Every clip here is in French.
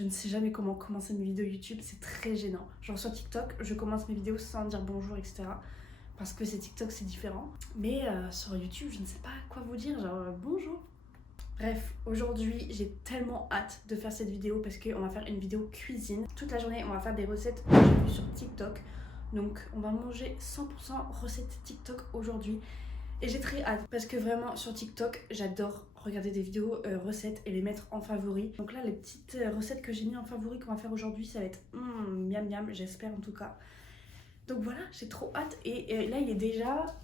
Je ne sais jamais comment commencer mes vidéos YouTube, c'est très gênant. Genre sur TikTok, je commence mes vidéos sans dire bonjour, etc. Parce que c'est TikTok, c'est différent. Mais sur YouTube, je ne sais pas quoi vous dire, genre bonjour. Bref, aujourd'hui, j'ai tellement hâte de faire cette vidéo parce qu'on va faire une vidéo cuisine. Toute la journée, on va faire des recettes que j'ai vues sur TikTok. Donc, on va manger 100% recettes TikTok aujourd'hui. Et j'ai très hâte parce que vraiment, sur TikTok, j'adore regarder des vidéos recettes et les mettre en favori. Donc là, les petites recettes que j'ai mis en favori qu'on va faire aujourd'hui, ça va être miam miam, j'espère en tout cas. Donc voilà, j'ai trop hâte. Et là, il est déjà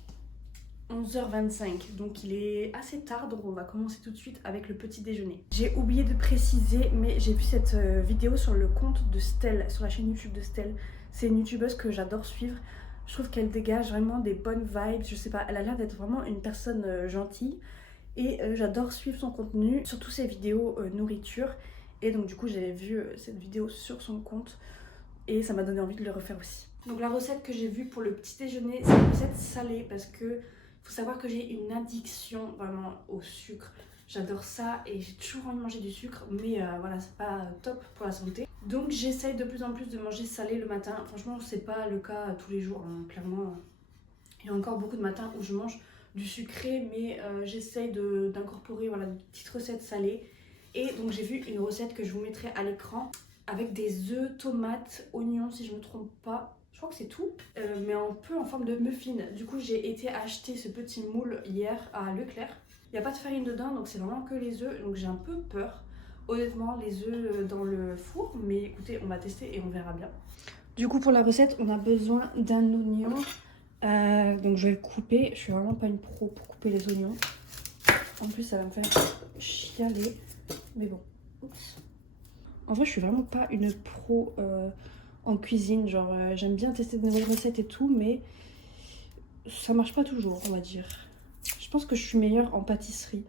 11h25, donc il est assez tard, donc on va commencer tout de suite avec le petit déjeuner. J'ai oublié de préciser, mais j'ai vu cette vidéo sur le compte de Stell, sur la chaîne YouTube de Stell. C'est une youtubeuse que j'adore suivre. Je trouve qu'elle dégage vraiment des bonnes vibes, je sais pas, elle a l'air d'être vraiment une personne gentille. Et j'adore suivre son contenu, surtout ses vidéos nourriture. Et donc du coup j'avais vu cette vidéo sur son compte et ça m'a donné envie de le refaire aussi. Donc la recette que j'ai vue pour le petit déjeuner, c'est une recette salée parce que faut savoir que j'ai une addiction vraiment au sucre. J'adore ça et j'ai toujours envie de manger du sucre, mais voilà, c'est pas top pour la santé. Donc j'essaye de plus en plus de manger salé le matin. Franchement, c'est pas le cas tous les jours, hein. Clairement. Il y a encore beaucoup de matins où je mange du sucré, mais j'essaye d'incorporer voilà, des petites recettes salées. Et donc j'ai vu une recette que je vous mettrai à l'écran avec des œufs, tomates, oignons si je ne me trompe pas. Je crois que c'est tout, mais un peu en forme de muffin. Du coup, j'ai été acheter ce petit moule hier à Leclerc. Il n'y a pas de farine dedans, donc c'est vraiment que les œufs. Donc j'ai un peu peur, honnêtement, les œufs dans le four. Mais écoutez, on va tester et on verra bien. Du coup, pour la recette, on a besoin d'un oignon. Donc je vais le couper. Je suis vraiment pas une pro pour couper les oignons. En plus, ça va me faire chialer. Mais bon, oups. En vrai, je suis vraiment pas une pro en cuisine, genre j'aime bien tester de nouvelles recettes et tout, mais ça marche pas toujours, on va dire. Je pense que je suis meilleure en pâtisserie.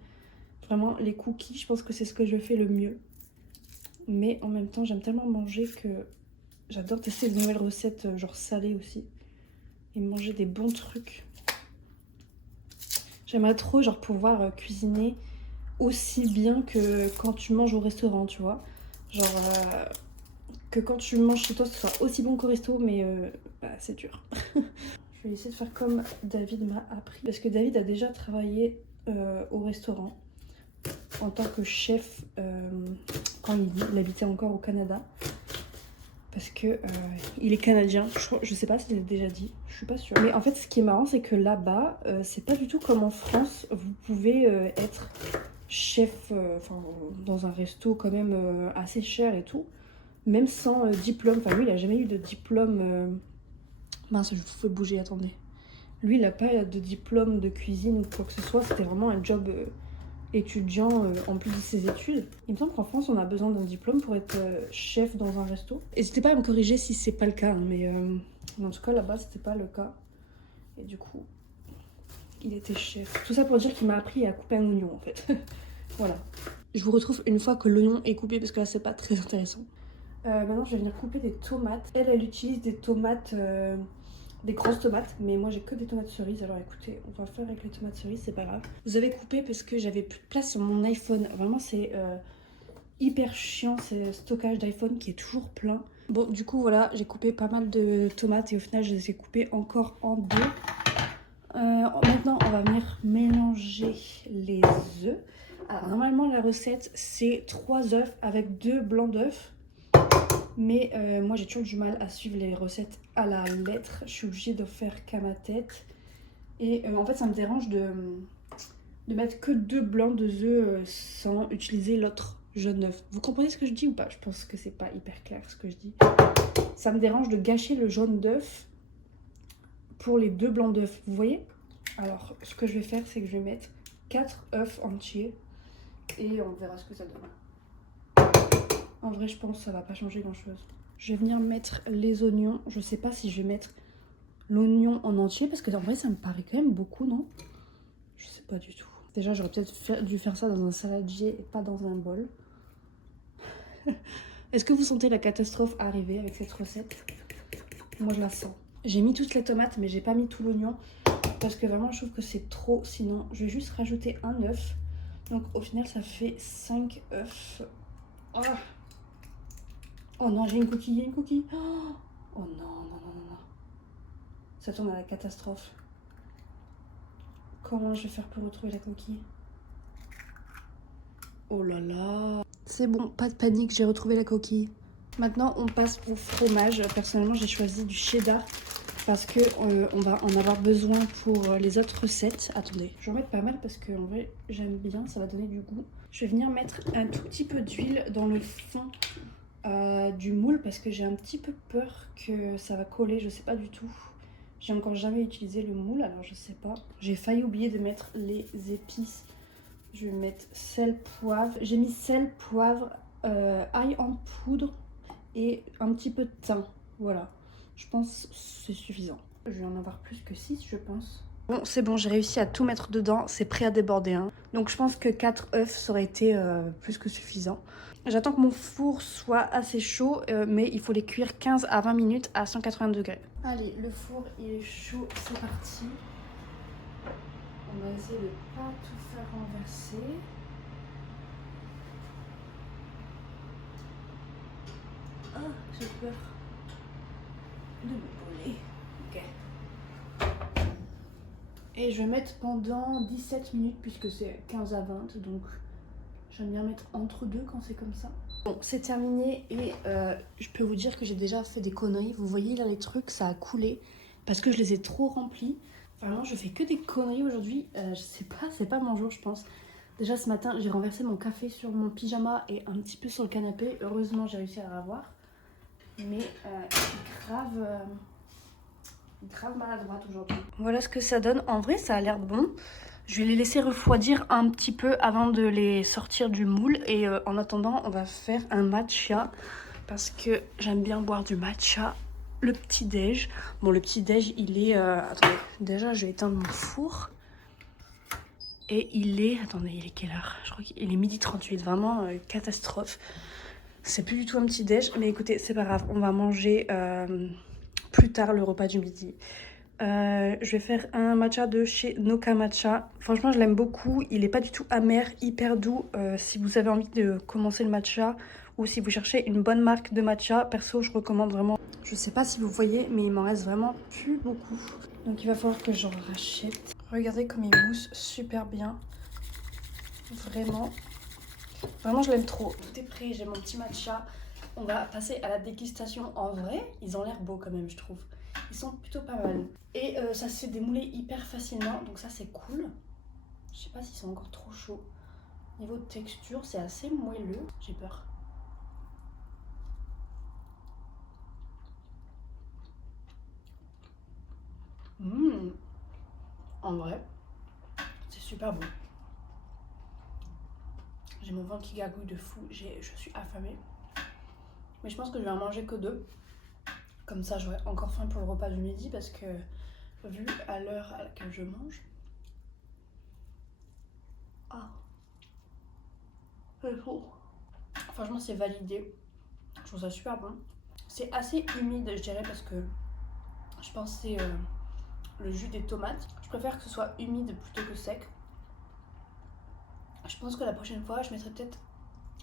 Vraiment, les cookies, je pense que c'est ce que je fais le mieux. Mais en même temps, j'aime tellement manger que j'adore tester de nouvelles recettes, genre salées aussi. Et manger des bons trucs. J'aimerais trop genre pouvoir cuisiner aussi bien que quand tu manges au restaurant, tu vois. Genre que quand tu manges chez toi, ce soit aussi bon qu'au resto, mais bah, c'est dur. Je vais essayer de faire comme David m'a appris. Parce que David a déjà travaillé au restaurant en tant que chef quand il habitait encore au Canada. Parce que il est canadien. Je sais pas si je l'ai déjà dit, je suis pas sûre. Mais en fait, ce qui est marrant, c'est que là-bas, c'est pas du tout comme en France. Vous pouvez être chef dans un resto quand même assez cher et tout. Même sans diplôme. Enfin, lui, il a jamais eu de diplôme. Mince, je vous fais bouger, attendez. Lui, il a pas de diplôme de cuisine ou quoi que ce soit. C'était vraiment un job étudiant en plus de ses études. Il me semble qu'en France, on a besoin d'un diplôme pour être chef dans un resto. N'hésitez pas à me corriger si c'est pas le cas, hein, mais en tout cas, là-bas, c'était pas le cas. Et du coup, il était chef. Tout ça pour dire qu'il m'a appris à couper un oignon, en fait. Voilà. Je vous retrouve une fois que l'oignon est coupé, parce que là, c'est pas très intéressant. Maintenant, je vais venir couper des tomates. Elle utilise des tomates, des grosses tomates, mais moi j'ai que des tomates cerises. Alors écoutez, on va faire avec les tomates cerises, c'est pas grave. Vous avez coupé parce que j'avais plus de place sur mon iPhone. Vraiment, c'est hyper chiant, c'est stockage d'iPhone qui est toujours plein. Bon, du coup, voilà, j'ai coupé pas mal de tomates et au final, je les ai coupées encore en deux. Maintenant, on va venir mélanger les œufs. Alors, normalement, la recette, c'est 3 œufs avec 2 blancs d'œufs. Mais moi j'ai toujours du mal à suivre les recettes à la lettre. Je suis obligée de faire qu'à ma tête. Et en fait ça me dérange de mettre que 2 blancs de œufs sans utiliser l'autre jaune d'œuf. Vous comprenez ce que je dis ou pas? Je pense que c'est pas hyper clair ce que je dis. Ça me dérange de gâcher le jaune d'œuf pour les 2 blancs d'œuf. Vous voyez? Alors ce que je vais faire, c'est que je vais mettre 4 œufs entiers. Et on verra ce que ça donne. En vrai, je pense que ça va pas changer grand chose. Je vais venir mettre les oignons. Je sais pas si je vais mettre l'oignon en entier parce que en vrai, ça me paraît quand même beaucoup, non? Je sais pas du tout. Déjà, j'aurais peut-être dû faire ça dans un saladier et pas dans un bol. Est-ce que vous sentez la catastrophe arriver avec cette recette? Moi, je la sens. J'ai mis toutes les tomates, mais j'ai pas mis tout l'oignon parce que vraiment, je trouve que c'est trop. Sinon, je vais juste rajouter un œuf. Donc, au final, ça fait 5 œufs. Oh. Oh non, j'ai une coquille, il y a une coquille. Oh non, non, non, non, non. Ça tourne à la catastrophe. Comment je vais faire pour retrouver la coquille? Oh là là. C'est bon, pas de panique, j'ai retrouvé la coquille. Maintenant, on passe au fromage. Personnellement, j'ai choisi du cheddar parce que on va en avoir besoin pour les autres recettes. Attendez, je vais en mettre pas mal parce que en vrai, j'aime bien, ça va donner du goût. Je vais venir mettre un tout petit peu d'huile dans le fond du moule parce que j'ai un petit peu peur que ça va coller, je sais pas du tout. J'ai encore jamais utilisé le moule, alors je sais pas. J'ai failli oublier de mettre les épices. Je vais mettre sel, poivre. J'ai mis sel, poivre, ail en poudre et un petit peu de thym. Voilà, je pense que c'est suffisant. Je vais en avoir plus que 6, je pense. Bon, c'est bon, j'ai réussi à tout mettre dedans. C'est prêt à déborder. Hein. Donc je pense que 4 œufs, ça aurait été plus que suffisant. J'attends que mon four soit assez chaud, mais il faut les cuire 15 à 20 minutes à 180 degrés. Allez, le four il est chaud, c'est parti. On va essayer de ne pas tout faire renverser. Ah, j'ai peur de me brûler. Ok. Et je vais mettre pendant 17 minutes puisque c'est 15 à 20, donc j'aime bien mettre entre deux quand c'est comme ça. Bon, c'est terminé et je peux vous dire que j'ai déjà fait des conneries. Vous voyez là les trucs, ça a coulé parce que je les ai trop remplis. Vraiment, je fais que des conneries aujourd'hui. Je sais pas, c'est pas mon jour, je pense. Déjà ce matin, j'ai renversé mon café sur mon pyjama et un petit peu sur le canapé. Heureusement, j'ai réussi à le revoir. Mais grave maladroite aujourd'hui. Voilà ce que ça donne. En vrai, ça a l'air bon. Je vais les laisser refroidir un petit peu avant de les sortir du moule. Et en attendant, on va faire un matcha. Parce que j'aime bien boire du matcha. Le petit-déj. Bon, le petit-déj, il est... attendez, déjà, je vais éteindre mon four. Et il est... Attendez, il est quelle heure? Je crois qu'il est 12h38. Vraiment, catastrophe. C'est plus du tout un petit-déj. Mais écoutez, c'est pas grave. On va manger plus tard le repas du midi. Je vais faire un matcha de chez Noka Matcha. Franchement, je l'aime beaucoup. Il n'est pas du tout amer, hyper doux. Si vous avez envie de commencer le matcha ou si vous cherchez une bonne marque de matcha, perso, je recommande vraiment. Je sais pas si vous voyez, mais il m'en reste vraiment plus beaucoup. Donc il va falloir que j'en rachète. Regardez comme il mousse super bien. Vraiment. Vraiment, je l'aime trop. Tout est prêt, j'ai mon petit matcha. On va passer à la dégustation. En vrai, ils ont l'air beaux quand même, je trouve. Ils sont plutôt pas mal. Et ça se fait démouler hyper facilement, donc ça c'est cool. Je sais pas s'ils sont encore trop chauds. Niveau de texture, c'est assez moelleux. J'ai peur. En vrai, c'est super bon. J'ai mon ventre qui gargouille de fou. Je suis affamée. Mais je pense que je vais en manger que 2. Comme ça, j'aurai encore faim pour le repas du midi parce que, vu à l'heure à laquelle je mange... Ah, c'est chaud. Franchement, c'est validé. Je trouve ça super bon. C'est assez humide, je dirais, parce que je pense que c'est le jus des tomates. Je préfère que ce soit humide plutôt que sec. Je pense que la prochaine fois, je mettrai peut-être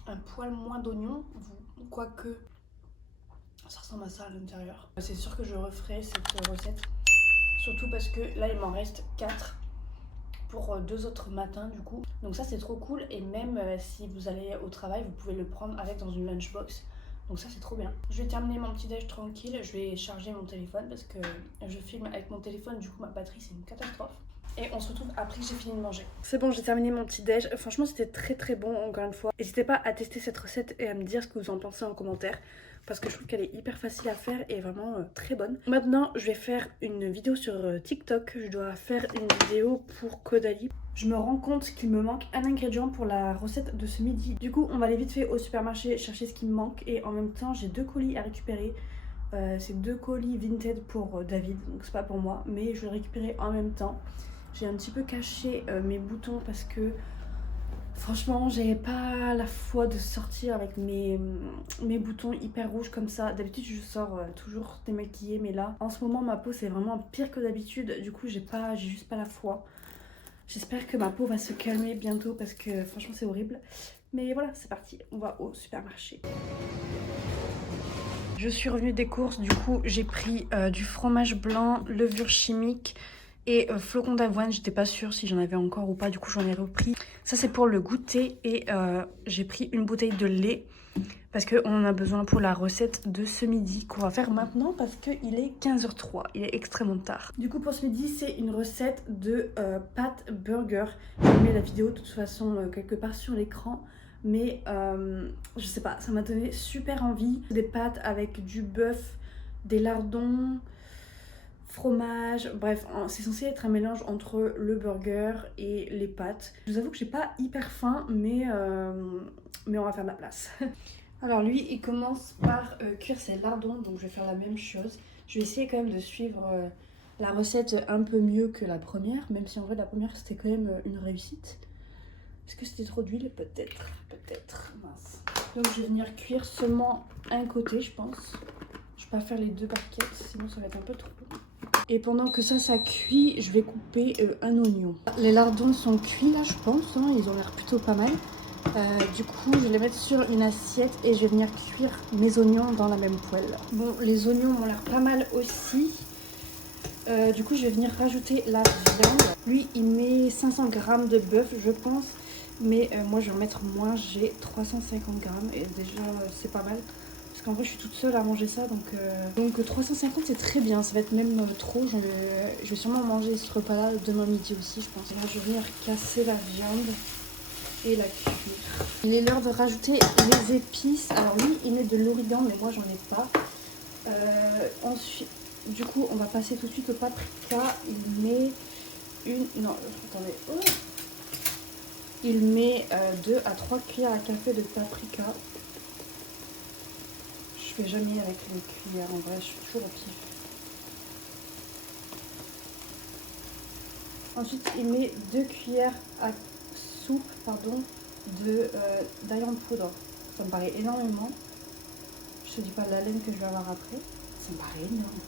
un poil moins d'oignon, quoique ça ressemble à ça à l'intérieur. C'est sûr que je referai cette recette, surtout parce que là, il m'en reste 4 pour 2 autres matins du coup. Donc ça, c'est trop cool et même si vous allez au travail, vous pouvez le prendre avec dans une lunchbox. Donc ça, c'est trop bien. Je vais terminer mon petit déj tranquille. Je vais charger mon téléphone parce que je filme avec mon téléphone. Du coup, ma batterie, c'est une catastrophe. Et on se retrouve après que j'ai fini de manger. C'est bon, j'ai terminé mon petit déj. Franchement, c'était très très bon encore une fois. N'hésitez pas à tester cette recette et à me dire ce que vous en pensez en commentaire. Parce que je trouve qu'elle est hyper facile à faire et vraiment très bonne. Maintenant, je vais faire une vidéo sur TikTok. Je dois faire une vidéo pour Caudalie. Je me rends compte qu'il me manque un ingrédient pour la recette de ce midi. Du coup, on va aller vite fait au supermarché chercher ce qui me manque. Et en même temps, j'ai 2 colis à récupérer. C'est 2 colis Vinted pour David, donc c'est pas pour moi. Mais je vais le récupérer en même temps. J'ai un petit peu caché mes boutons parce que franchement, j'avais pas la foi de sortir avec mes boutons hyper rouges comme ça. D'habitude, je sors toujours démaquillée, mais là, en ce moment, ma peau c'est vraiment pire que d'habitude. Du coup, j'ai juste pas la foi. J'espère que ma peau va se calmer bientôt parce que franchement, c'est horrible. Mais voilà, c'est parti, on va au supermarché. Je suis revenue des courses, du coup j'ai pris du fromage blanc, levure chimique et flocons d'avoine. J'étais pas sûre si j'en avais encore ou pas, du coup j'en ai repris. Ça c'est pour le goûter et j'ai pris une bouteille de lait parce qu'on en a besoin pour la recette de ce midi qu'on va faire maintenant parce qu'il est 15h03, il est extrêmement tard. Du coup pour ce midi c'est une recette de pâtes burger. Je mets la vidéo de toute façon quelque part sur l'écran. Mais je sais pas, ça m'a donné super envie. Des pâtes avec du bœuf, des lardons, fromage, bref, c'est censé être un mélange entre le burger et les pâtes. Je vous avoue que j'ai pas hyper faim, mais on va faire de la place. Alors lui, il commence par cuire ses lardons, donc je vais faire la même chose. Je vais essayer quand même de suivre la recette un peu mieux que la première, même si en vrai la première c'était quand même une réussite. Est-ce que c'était trop d'huile? Peut-être, peut-être. Mince. Donc je vais venir cuire seulement un côté, je pense. Je vais pas faire les deux barquettes, sinon ça va être un peu trop. Et pendant que ça cuit, je vais couper un oignon. Les lardons sont cuits là, je pense. Hein, ils ont l'air plutôt pas mal. Du coup, je vais les mettre sur une assiette et je vais venir cuire mes oignons dans la même poêle. Bon, les oignons ont l'air pas mal aussi. Du coup, je vais venir rajouter la viande. Lui, il met 500 g de bœuf, je pense. Mais moi je vais en mettre moins, j'ai 350 grammes et déjà c'est pas mal. Parce qu'en vrai je suis toute seule à manger ça donc 350 c'est très bien, ça va être même trop. Je vais sûrement manger ce repas là demain midi aussi je pense. Là je vais venir casser la viande et la cuire. Il est l'heure de rajouter les épices. Alors lui il met de l'origan mais moi j'en ai pas. Ensuite du coup on va passer tout de suite au paprika. Il met une... Non attendez... Oh. Il met 2 à 3 cuillères à café de paprika. Je fais jamais avec les cuillères, en vrai, je suis toujours au pif. Ensuite, il met 2 cuillères à soupe d'ail en poudre. Ça me paraît énormément. Je te dis pas la laine que je vais avoir après. Ça me paraît énorme.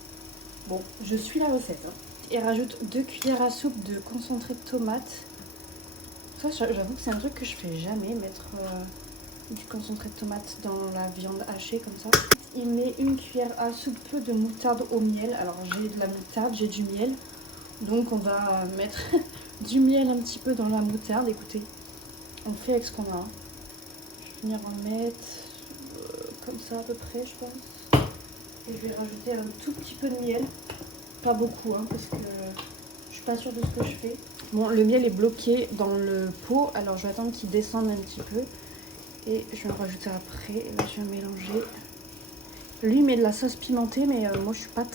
Bon, je suis la recette. Hein. Et rajoute 2 cuillères à soupe de concentré de tomate. Ça, j'avoue que c'est un truc que je fais jamais, mettre du concentré de tomate dans la viande hachée comme ça. Il met une cuillère à soupe de moutarde au miel. Alors j'ai de la moutarde, j'ai du miel. Donc on va mettre du miel un petit peu dans la moutarde. Écoutez, on fait avec ce qu'on a. Je vais venir en mettre comme ça à peu près, je pense. Et je vais rajouter un tout petit peu de miel. Pas beaucoup, hein, parce que je suis pas sûre de ce que je fais. Bon, le miel est bloqué dans le pot, alors je vais attendre qu'il descende un petit peu. Et je vais en rajouter après, et là je vais mélanger. Lui il met de la sauce pimentée, mais moi je suis pas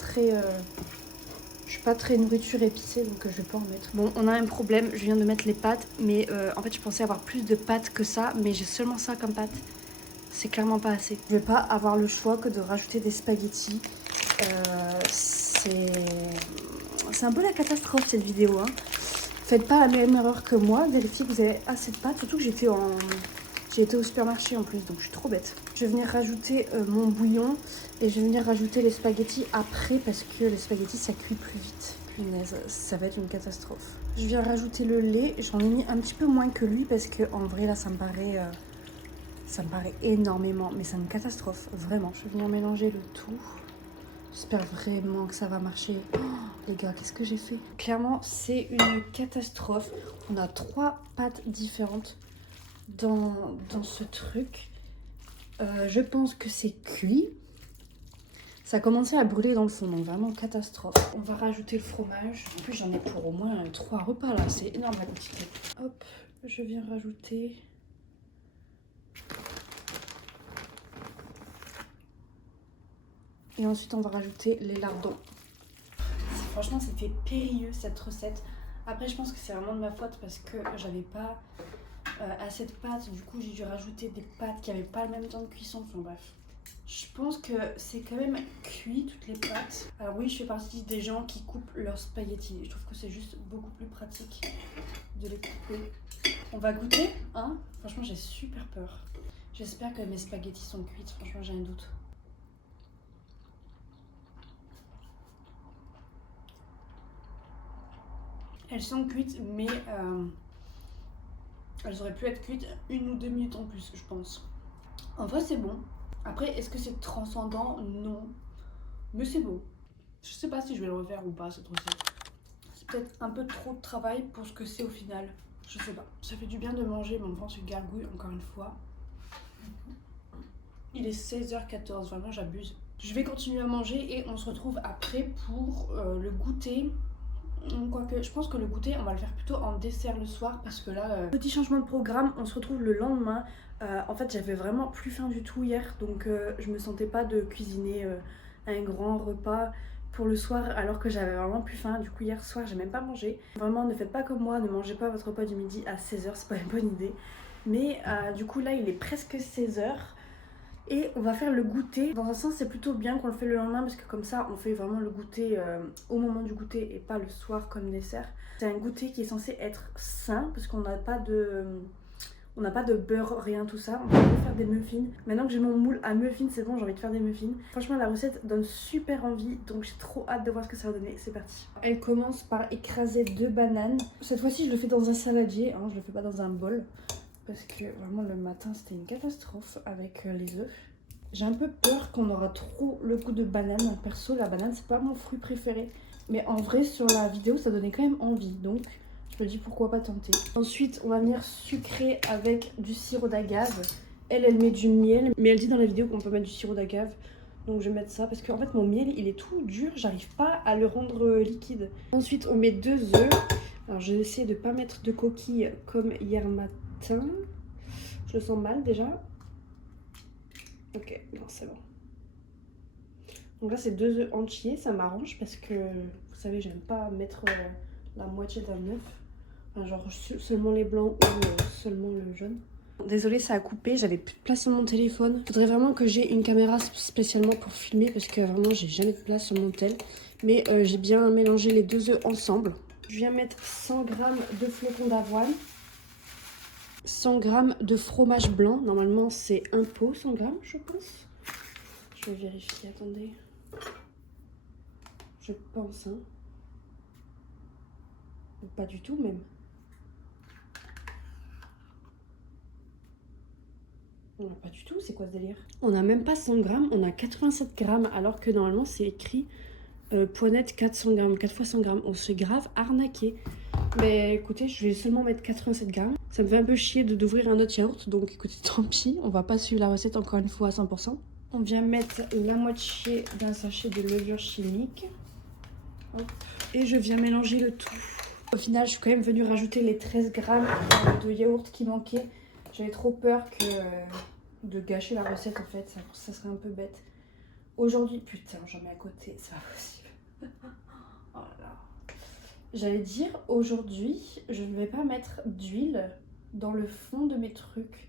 très nourriture épicée, donc je vais pas en mettre. Bon, on a un problème, je viens de mettre les pâtes, mais en fait je pensais avoir plus de pâtes que ça, mais j'ai seulement ça comme pâtes. C'est clairement pas assez. Je vais pas avoir le choix que de rajouter des spaghettis. C'est un peu la catastrophe cette vidéo, hein. Faites pas la même erreur que moi, vérifiez que vous avez assez de pâtes, surtout que j'ai été au supermarché en plus, donc je suis trop bête. Je vais venir rajouter mon bouillon et je vais venir rajouter les spaghettis après parce que les spaghettis ça cuit plus vite. Punaise, ça va être une catastrophe. Je viens rajouter le lait, j'en ai mis un petit peu moins que lui parce que en vrai là ça me paraît énormément, mais c'est une catastrophe, vraiment. Je vais venir mélanger le tout. J'espère vraiment que ça va marcher. Oh, les gars, qu'est-ce que j'ai fait? Clairement, c'est une catastrophe. On a 3 pâtes différentes dans ce truc. Je pense que c'est cuit. Ça a commencé à brûler dans le fond, donc vraiment catastrophe. On va rajouter le fromage. En plus, j'en ai pour au moins 3 repas là. C'est énorme la quantité. Hop, je viens rajouter... Et ensuite, on va rajouter les lardons. Franchement, c'était périlleux cette recette. Après, je pense que c'est vraiment de ma faute parce que j'avais pas assez de pâtes. Du coup, j'ai dû rajouter des pâtes qui n'avaient pas le même temps de cuisson. Enfin bref. Je pense que c'est quand même cuit toutes les pâtes. Alors oui, je fais partie des gens qui coupent leurs spaghettis. Je trouve que c'est juste beaucoup plus pratique de les couper. On va goûter, hein? Franchement, j'ai super peur. J'espère que mes spaghettis sont cuites. Franchement, j'ai un doute. Elles sont cuites, mais elles auraient pu être cuites 1 ou 2 minutes en plus, je pense. En vrai, c'est bon. Après, est-ce que c'est transcendant? Non. Mais c'est bon. Je sais pas si je vais le refaire ou pas cette recette. C'est peut-être un peu trop de travail pour ce que c'est au final. Je sais pas. Ça fait du bien de manger, mon ventre se gargouille encore une fois. Il est 16h14, vraiment j'abuse. Je vais continuer à manger et on se retrouve après pour le goûter. Quoique, je pense que le goûter, on va le faire plutôt en dessert le soir parce que là... Petit changement de programme, on se retrouve le lendemain. En fait, j'avais vraiment plus faim du tout hier, donc je me sentais pas de cuisiner un grand repas pour le soir alors que j'avais vraiment plus faim. Du coup, hier soir, j'ai même pas mangé. Vraiment, ne faites pas comme moi, ne mangez pas votre repas du midi à 16h, c'est pas une bonne idée. Mais du coup, là, il est presque 16h. Et on va faire le goûter. Dans un sens, c'est plutôt bien qu'on le fait le lendemain parce que comme ça, on fait vraiment le goûter au moment du goûter et pas le soir comme dessert. C'est un goûter qui est censé être sain parce qu'on n'a pas de beurre, rien tout ça. On va faire des muffins. Maintenant que j'ai mon moule à muffins, c'est bon, j'ai envie de faire des muffins. Franchement, la recette donne super envie, donc j'ai trop hâte de voir ce que ça va donner. C'est parti. Elle commence par écraser 2 bananes. Cette fois-ci, je le fais dans un saladier, hein, je le fais pas dans un bol. Parce que vraiment le matin c'était une catastrophe avec les œufs. J'ai un peu peur qu'on aura trop le goût de banane. Perso, la banane c'est pas mon fruit préféré. Mais en vrai sur la vidéo ça donnait quand même envie. Donc je me dis pourquoi pas tenter. Ensuite on va venir sucrer avec du sirop d'agave. Elle met du miel. Mais elle dit dans la vidéo qu'on peut mettre du sirop d'agave. Donc je vais mettre ça parce qu'en fait mon miel il est tout dur. J'arrive pas à le rendre liquide. Ensuite on met 2 œufs. Alors j'ai essayé de pas mettre de coquilles comme hier matin. Je le sens mal déjà. Ok, non c'est bon. Donc là c'est 2 œufs entiers, ça m'arrange parce que vous savez j'aime pas mettre la moitié d'un œuf. Enfin, genre seulement les blancs ou seulement le jaune. Désolée ça a coupé, j'avais plus de place sur mon téléphone. Faudrait vraiment que j'ai une caméra spécialement pour filmer parce que vraiment j'ai jamais de place sur mon tel. Mais j'ai bien mélangé les 2 œufs ensemble. Je viens mettre 100 g de flocons d'avoine. 100 g de fromage blanc. Normalement, c'est un pot, 100 g, je pense. Je vais vérifier, attendez. Je pense, hein. Ou pas du tout, même. On n'a pas du tout, c'est quoi ce délire? On n'a même pas 100 g, on a 87 g, alors que normalement, c'est écrit poinette 400 g, 4 fois 100 g. On se fait grave arnaquer. Mais écoutez, je vais seulement mettre 87 g. Ça me fait un peu chier d'ouvrir un autre yaourt, donc écoutez, tant pis. On va pas suivre la recette encore une fois à 100%. On vient mettre la moitié d'un sachet de levure chimique. Hop. Et je viens mélanger le tout. Au final, je suis quand même venue rajouter les 13 g de yaourt qui manquaient. J'avais trop peur de gâcher la recette en fait, ça serait un peu bête. Aujourd'hui, putain, j'en mets à côté, c'est pas possible. Oh là là. J'allais dire, aujourd'hui, je ne vais pas mettre d'huile dans le fond de mes trucs,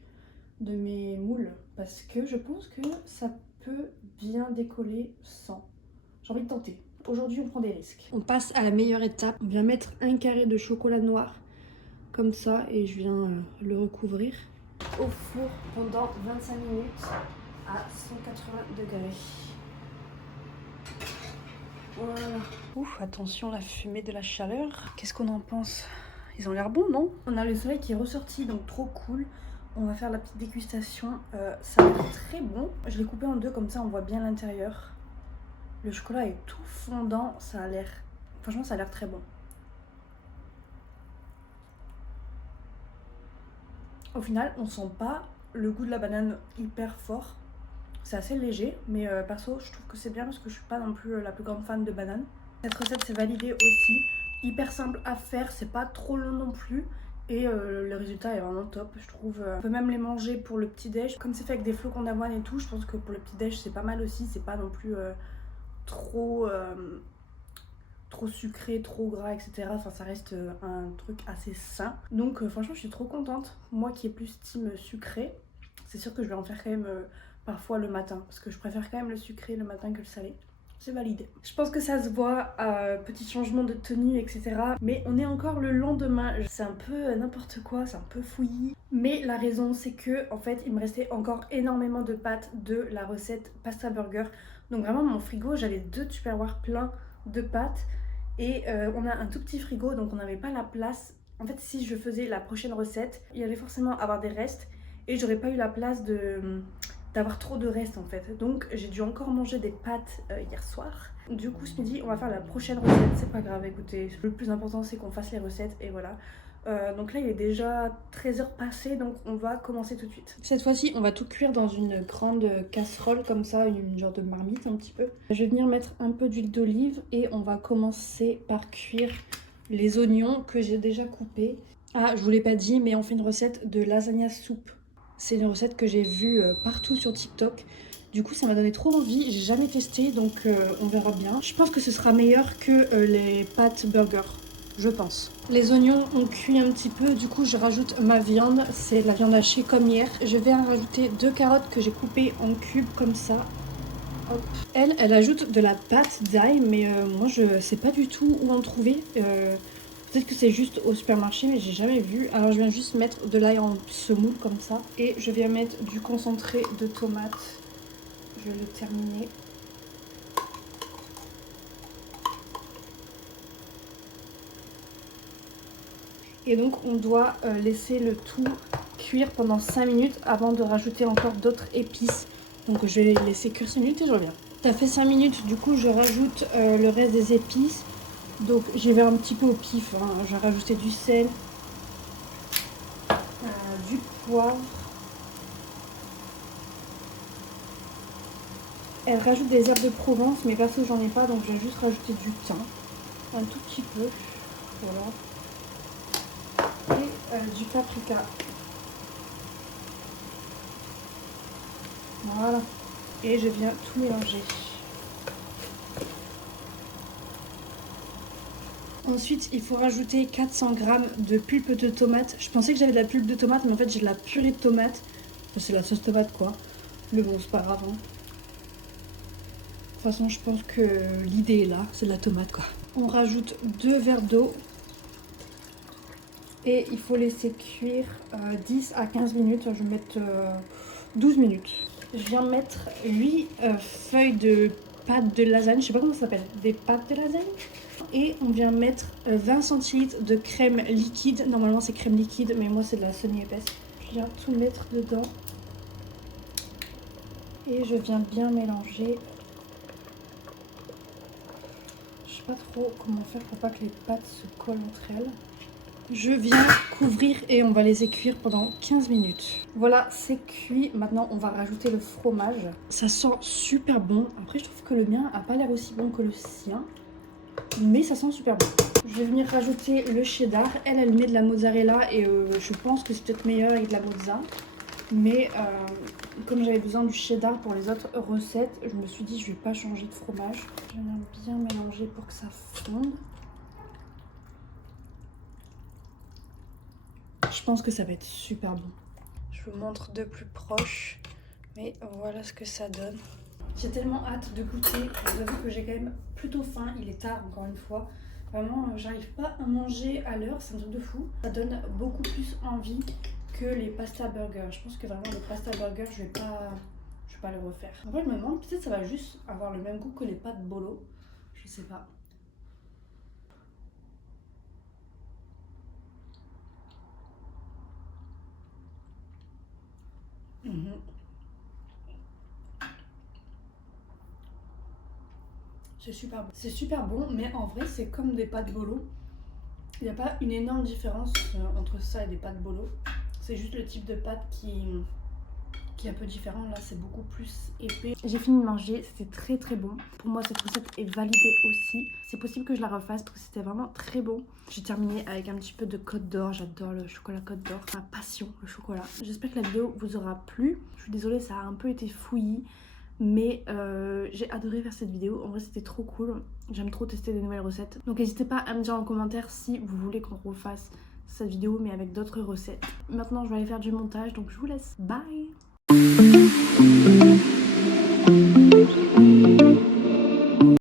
de mes moules, parce que je pense que ça peut bien décoller sans. J'ai envie de tenter. Aujourd'hui, on prend des risques. On passe à la meilleure étape. On vient mettre un carré de chocolat noir, comme ça, et je viens le recouvrir au four pendant 25 minutes à 180 degrés. Voilà. Ouf, attention la fumée de la chaleur. Qu'est-ce qu'on en pense? Ils ont l'air bons, non? On a le soleil qui est ressorti, donc trop cool. On va faire la petite dégustation. Ça a l'air très bon. Je l'ai coupé en 2, comme ça on voit bien l'intérieur. Le chocolat est tout fondant. Ça a l'air... Franchement, ça a l'air très bon. Au final, on sent pas le goût de la banane hyper fort. C'est assez léger, mais perso, je trouve que c'est bien parce que je suis pas non plus la plus grande fan de banane. Cette recette, c'est validé aussi. Hyper simple à faire, c'est pas trop long non plus. Et le résultat est vraiment top, je trouve. On peut même les manger pour le petit-déj. Comme c'est fait avec des flocons d'avoine et tout, je pense que pour le petit-déj, c'est pas mal aussi. C'est pas non plus trop sucré, trop gras, etc. Enfin, ça reste un truc assez sain. Donc franchement, je suis trop contente. Moi qui ai plus team sucré, c'est sûr que je vais en faire quand même parfois le matin. Parce que je préfère quand même le sucré le matin que le salé. C'est validé. Je pense que ça se voit, petit changement de tenue, etc. Mais on est encore le lendemain. C'est un peu n'importe quoi, c'est un peu fouillis. Mais la raison, c'est que, en fait, il me restait encore énormément de pâtes de la recette pasta burger. Donc vraiment, mon frigo, j'avais 2 tupperwares pleins de pâtes. Et on a un tout petit frigo, donc on n'avait pas la place. En fait, si je faisais la prochaine recette, il y allait forcément avoir des restes. Et j'aurais pas eu la place d'avoir trop de restes en fait. Donc j'ai dû encore manger des pâtes hier soir. Du coup ce midi on va faire la prochaine recette, c'est pas grave, écoutez, le plus important c'est qu'on fasse les recettes et voilà. Donc là il est déjà 13h passées, donc on va commencer tout de suite. Cette fois-ci on va tout cuire dans une grande casserole comme ça, une genre de marmite un petit peu. Je vais venir mettre un peu d'huile d'olive et on va commencer par cuire les oignons que j'ai déjà coupés. Ah, je vous l'ai pas dit, mais on fait une recette de lasagna soupe. C'est une recette que j'ai vue partout sur TikTok. Du coup, ça m'a donné trop envie. J'ai jamais testé, donc on verra bien. Je pense que ce sera meilleur que les pâtes burger. Je pense. Les oignons ont cuit un petit peu. Du coup, je rajoute ma viande. C'est la viande hachée comme hier. Je vais en rajouter 2 carottes que j'ai coupées en cubes comme ça. Hop. Elle ajoute de la pâte d'ail, mais moi, je sais pas du tout où en trouver. Peut-être que c'est juste au supermarché, mais j'ai jamais vu. Alors je viens juste mettre de l'ail en semoule comme ça. Et je viens mettre du concentré de tomate. Je vais le terminer. Et donc on doit laisser le tout cuire pendant 5 minutes avant de rajouter encore d'autres épices. Donc je vais laisser cuire 5 minutes et je reviens. Ça fait 5 minutes, du coup je rajoute le reste des épices. Donc j'y vais un petit peu au pif, hein. Je vais rajouter du sel, du poivre. Elle rajoute des herbes de Provence, mais perso j'en ai pas, donc je vais juste rajouter du thym, un tout petit peu, voilà. Et du paprika. Voilà. Et je viens tout mélanger. Ensuite, il faut rajouter 400 g de pulpe de tomate. Je pensais que j'avais de la pulpe de tomate, mais en fait j'ai de la purée de tomate. Enfin, c'est la sauce tomate quoi. Mais bon, c'est pas grave. Hein. De toute façon, je pense que l'idée est là, c'est de la tomate quoi. On rajoute 2 verres d'eau. Et il faut laisser cuire 10 à 15 minutes. Je vais mettre 12 minutes. Je viens mettre 8 feuilles de pâte de lasagne. Je sais pas comment ça s'appelle. Des pâtes de lasagne. Et on vient mettre 20 centilitres de crème liquide. Normalement c'est crème liquide, mais moi c'est de la semi-épaisse. Je viens tout mettre dedans. Et je viens bien mélanger. Je sais pas trop comment faire pour pas que les pâtes se collent entre elles. Je viens couvrir et on va laisser cuire pendant 15 minutes. Voilà, c'est cuit. Maintenant, on va rajouter le fromage. Ça sent super bon. Après, je trouve que le mien a pas l'air aussi bon que le sien. Mais ça sent super bon. Je vais venir rajouter le cheddar. Elle met de la mozzarella et je pense que c'est peut-être meilleur avec de la mozza. Mais comme j'avais besoin du cheddar pour les autres recettes, je me suis dit je vais pas changer de fromage. Je viens bien mélanger pour que ça fonde. Je pense que ça va être super bon. Je vous montre de plus proche, mais voilà ce que ça donne. J'ai tellement hâte de goûter. Je vous avoue que j'ai quand même plutôt faim. Il est tard encore une fois. Vraiment, j'arrive pas à manger à l'heure, c'est un truc de fou. Ça donne beaucoup plus envie que les pasta burgers. Je pense que vraiment les pasta burgers, je vais pas le refaire. En vrai, je me demande, peut-être ça va juste avoir le même goût que les pâtes bolo. Je sais pas. C'est super bon. C'est super bon, mais en vrai, c'est comme des pâtes bolo. Il n'y a pas une énorme différence entre ça et des pâtes bolo. C'est juste le type de pâte qui est un peu différent. Là, c'est beaucoup plus épais. J'ai fini de manger, c'était très très bon. Pour moi, cette recette est validée aussi. C'est possible que je la refasse parce que c'était vraiment très bon. J'ai terminé avec un petit peu de Côte d'Or. J'adore le chocolat Côte d'Or. Ma passion, le chocolat. J'espère que la vidéo vous aura plu. Je suis désolée, ça a un peu été fouillis. Mais j'ai adoré faire cette vidéo, en vrai c'était trop cool, j'aime trop tester des nouvelles recettes. Donc n'hésitez pas à me dire en commentaire si vous voulez qu'on refasse cette vidéo mais avec d'autres recettes. Maintenant je vais aller faire du montage, donc je vous laisse, bye.